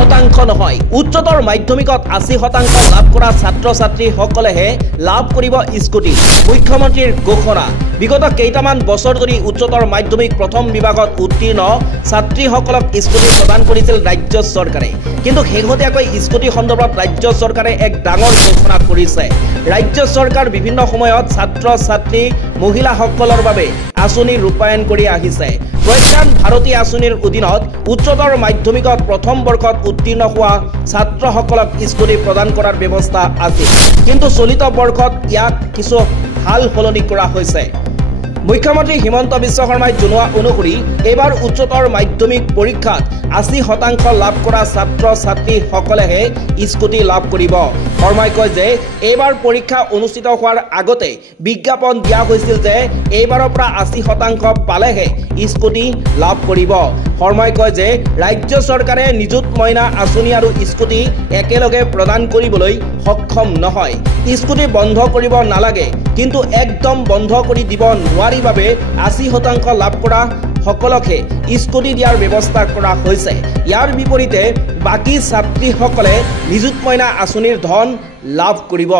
80% নহয় উচ্চতৰ মাধ্যমিকত 80% লাভ কৰা ছাত্ৰ ছাত্ৰীসকলেহে লাভ কৰিব স্কুটি মুখ্যমন্ত্ৰীৰ ঘোষণা বিগত কেইটামান বছৰ ধৰি উচ্চতৰ মাধ্যমিক প্ৰথম বিভাগত উত্তীৰ্ণ ছাত্ৰীসকলক স্কুটি প্ৰদান কৰিছিল ৰাজ্য চৰকাৰে কিন্তু শেহতীয়াকৈ স্কুটি সন্দৰ্ভত ৰাজ্য চৰকাৰে এক ডাঙৰ ঘোষণা কৰিছে ৰাজ্য চৰকাৰ বিভিন্ন সময়ত ছাত্ৰ ছাত্ৰী মহিলাসকলৰ বাবে আঁচনি ৰূপায়ণ কৰি আহিছে প্ৰজ্ঞান ভাৰতী আঁচনিৰ অধীনত উচ্চতৰ মাধ্যমিকত প্ৰথম বৰ্ষত উত্তীৰ্ণ হোৱা ছাত্ৰসকলক স্কুটি প্ৰদান কৰাৰ ব্যৱস্থা আছিল কিন্তু চলিত বৰ্ষত ইয়াক কিছু হাল সলনি কৰা হৈছে মুখ্যমন্ত্ৰী হিমন্ত বিশ্ব শৰ্মাই জনোৱা অনুসৰি এবাৰ উচ্চতৰ মাধ্যমিক পৰীক্ষাত 80% লাভ কৰা ছাত্ৰ ছাত্ৰীসকলেহে স্কুটি লাভ কৰিব শৰ্মাই কয় যে এবাৰ পৰীক্ষা অনুষ্ঠিত হোৱাৰ আগতে বিজ্ঞাপন দিয়া হৈছিল যে এইবাৰৰ পৰা 80% পালেহে স্কুটি লাভ কৰিব শৰ্মাই কয় যে ৰাজ্য চৰকাৰে নিযুত মইনা আঁচনি আৰু স্কুটি একেলগে প্ৰদান কৰিবলৈ সক্ষম নহয় স্কুটি বন্ধ কৰিব নালাগে কিন্তু একদম বন্ধ কৰি দিব নোৱাৰি বাবে 80% লাভ কৰা সকলকে স্কুটি দিয়াৰ ব্যৱস্থা কৰা হৈছে ইয়াৰ বিপৰীতে বাকি ছাত্ৰীসকলে নিযুত মইনা আঁচনিৰ ধন লাভ কৰিব